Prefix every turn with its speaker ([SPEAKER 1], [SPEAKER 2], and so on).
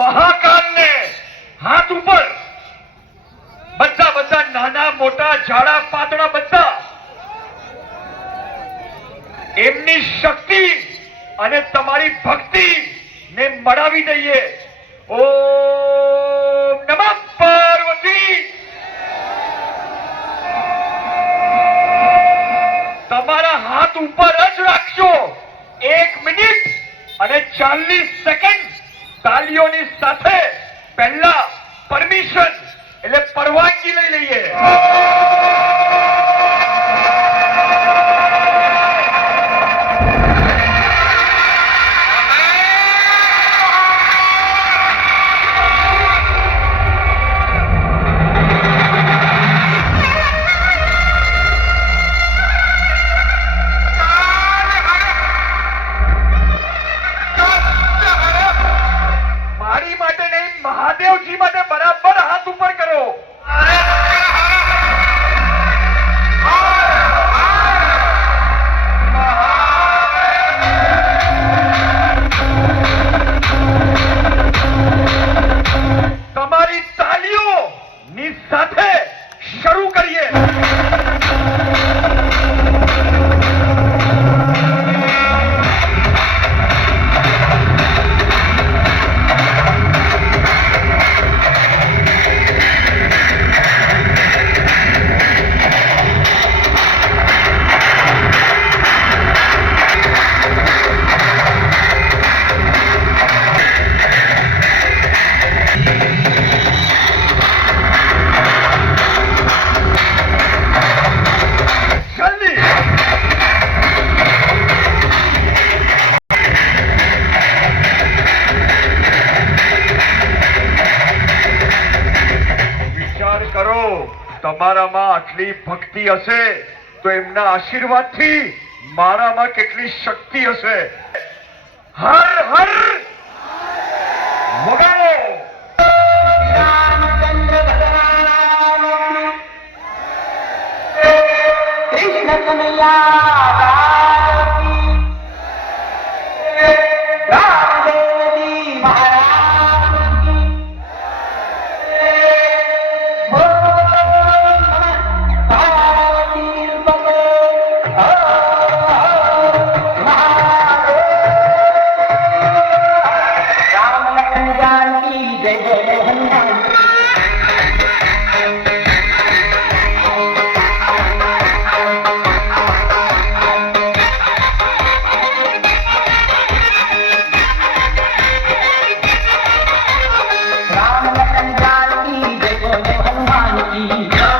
[SPEAKER 1] મહાકાલને હાથ ઉપર. બધા બધા નાના મોટા જાડા પાતળા બધા. એમની શક્તિ અને તમારી ભક્તિ ને મળાવી દઈએ. ઓ નમ પાર્વતી. તમારા હાથ ઉપર જ રાખજો. એક મિનિટ અને ચાલીસ સેકન્ડ. તાલીઓની સાથે પહેલા પરમિશન એટલે પરવાનગી લઈ લઈએ. તમારામાં આટલી ભક્તિ હશે, તો એમના આશીર્વાદથી મારામાં કેટલી શક્તિ હશે? હર હર! વગાડો! કૃષ્ણ કનૈયા Yeah.